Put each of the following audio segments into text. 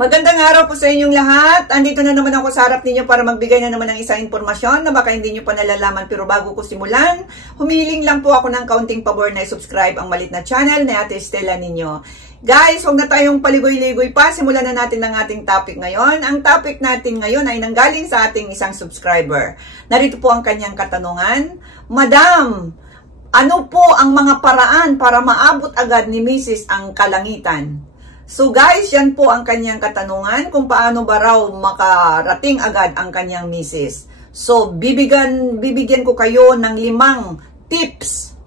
Magandang araw po sa inyong lahat. Andito na naman ako sa harap ninyo para magbigay na naman ng isang impormasyon na baka hindi nyo pa nalalaman. Pero bago ko simulan, humihiling lang po ako ng kaunting pabor na i-subscribe ang malit na channel na Ate Stella ninyo. Guys, huwag na tayong paligoy-ligoy pa. Simulan na natin ang ating topic ngayon. Ang topic natin ngayon ay nanggaling sa ating isang subscriber. Narito po ang kanyang katanungan. Madam, ano po ang mga paraan para maabot agad ni Mrs. ang kalangitan? So guys, yan po ang kanyang katanungan kung paano ba raw makarating agad ang kanyang misis. So bibigyan ko kayo ng 5 tips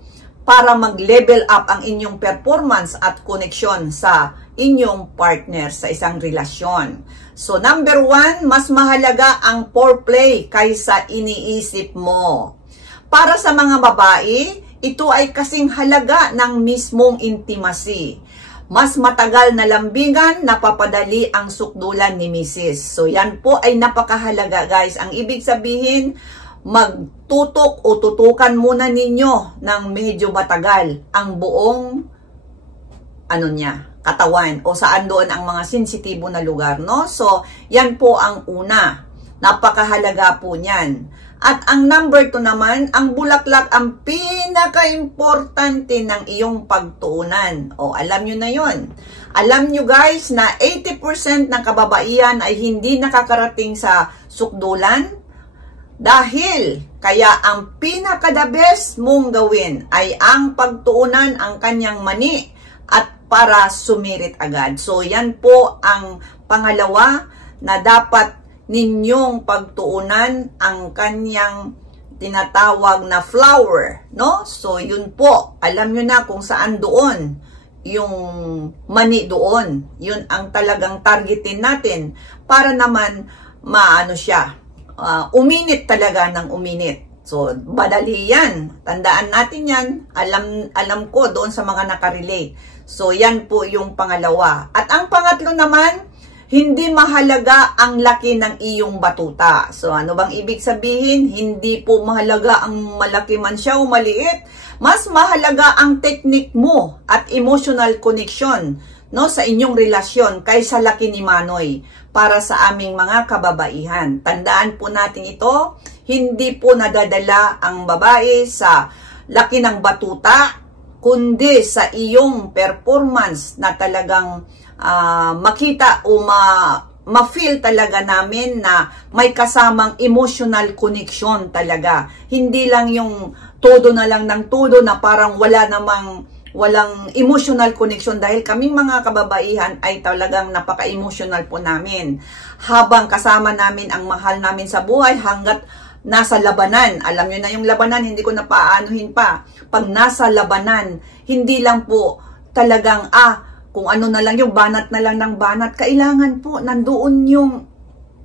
para mag-level up ang inyong performance at connection sa inyong partner sa isang relasyon. So number 1, mas mahalaga ang foreplay kaysa iniisip mo. Para sa mga babae, ito ay kasing halaga ng mismong intimacy. Mas matagal na lambingan, napapadali ang sukdulan ni Mrs. So, yan po ay napakahalaga, guys. Ang ibig sabihin, magtutok o tutukan muna ninyo ng medyo matagal ang buong katawan o saan doon ang mga sensitibo na lugar, no? So, yan po ang una. Napakahalaga po niyan. At ang number 2 naman, ang bulaklak ang pinaka-importante ng iyong pagtuunan. O, alam nyo na yon. Alam nyo guys na 80% ng kababaihan ay hindi nakakarating sa sukdulan. Dahil, kaya ang pinaka-the best mong gawin ay ang pagtuunan ang kanyang mani at para sumirit agad. So, yan po ang pangalawa na dapat ninyong pagtuunan ang kanyang tinatawag na flower, no? So, yun po. Alam nyo na kung saan doon yung mani doon. Yun ang talagang targetin natin para naman maano siya. Uminit talaga ng uminit. So, badali yan. Tandaan natin yan. Alam ko doon sa mga nakarelate. So, yan po yung pangalawa. At ang pangatlo naman, hindi mahalaga ang laki ng iyong batuta. So, ano bang ibig sabihin? Hindi po mahalaga ang malaki man siya o maliit. Mas mahalaga ang technique mo at emotional connection, no, sa inyong relasyon kaysa laki ni Manoy para sa aming mga kababaihan. Tandaan po natin ito, hindi po nadadala ang babae sa laki ng batuta, kundi sa iyong performance na talagang makita o ma-feel talaga namin na may kasamang emotional connection talaga. Hindi lang yung todo na lang ng todo na parang walang emotional connection dahil kaming mga kababaihan ay talagang napaka-emotional po namin. Habang kasama namin ang mahal namin sa buhay hanggat nasa labanan. Alam nyo na yung labanan, hindi ko na paanohin pa. Pag nasa labanan, hindi lang po talagang kung ano na lang yung banat na lang ng banat, kailangan po nandoon yung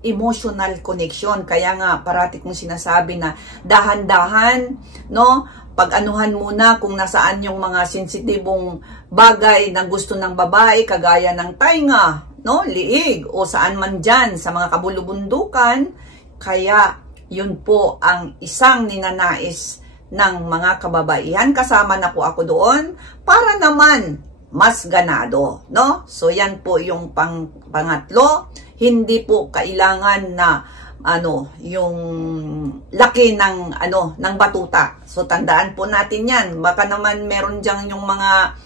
emotional connection. Kaya nga parati kong sinasabi na dahan-dahan, no? Pag-anuhan muna kung nasaan yung mga sensitibong bagay na gusto ng babae, kagaya ng tainga, no? Liig, o saan man dyan sa mga kabulubundukan. Kaya yun po ang isang ninanais ng mga kababaihan. Kasama na po ako doon para naman mas ganado, no? So yan po yung pangatlo, hindi po kailangan na yung laki ng ng batuta. So tandaan po natin yan. Baka naman meron diyan yung mga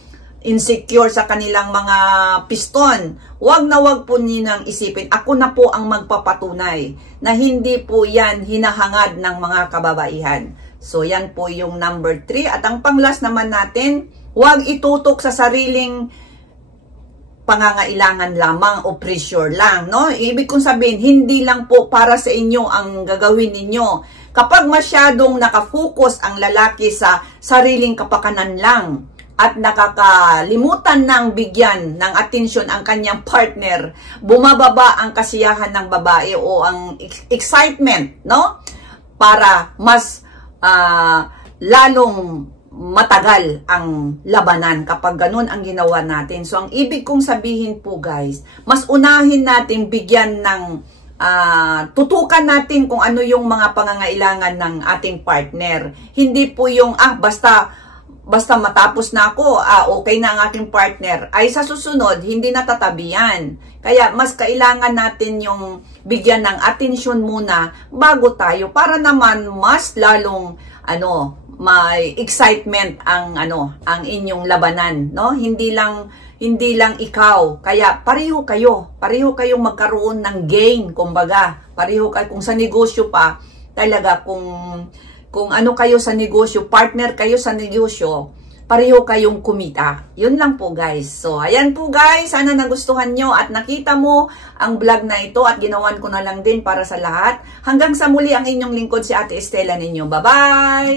insecure sa kanilang mga piston. Wag na wag po ninang isipin. Ako na po ang magpapatunay na hindi po yan hinahangad ng mga kababaihan. So yan po yung number 3. At ang panglas naman natin, huwag itutok sa sariling pangangailangan lamang o pressure lang, no? Ibig kong sabihin, hindi lang po para sa inyo ang gagawin ninyo. Kapag masyadong nakafocus ang lalaki sa sariling kapakanan lang at nakakalimutan ng bigyan ng atensyon ang kanyang partner, bumababa ang kasiyahan ng babae o ang excitement, no? Para mas lalong matagal ang labanan kapag ganun ang ginawa natin. So, ang ibig kong sabihin po guys, mas unahin natin bigyan ng tutukan natin kung ano yung mga pangangailangan ng ating partner. Hindi po yung basta basta matapos na ako, okay na ang aking partner, ay sa susunod, hindi natatabihan. Kaya mas kailangan natin yung bigyan ng atensyon muna bago tayo para naman mas lalong may excitement ang ang inyong labanan, no? Hindi lang ikaw. Kaya pareho kayong magkaroon ng gain, kumbaga. Pareho kayo kung sa negosyo pa, talaga kung ano kayo sa negosyo, partner kayo sa negosyo, pareho kayong kumita. Yun lang po guys. So, ayan po guys. Sana nagustuhan nyo at nakita mo ang vlog na ito at ginawan ko na lang din para sa lahat. Hanggang sa muli ang inyong lingkod si Ate Estela ninyo. Bye-bye!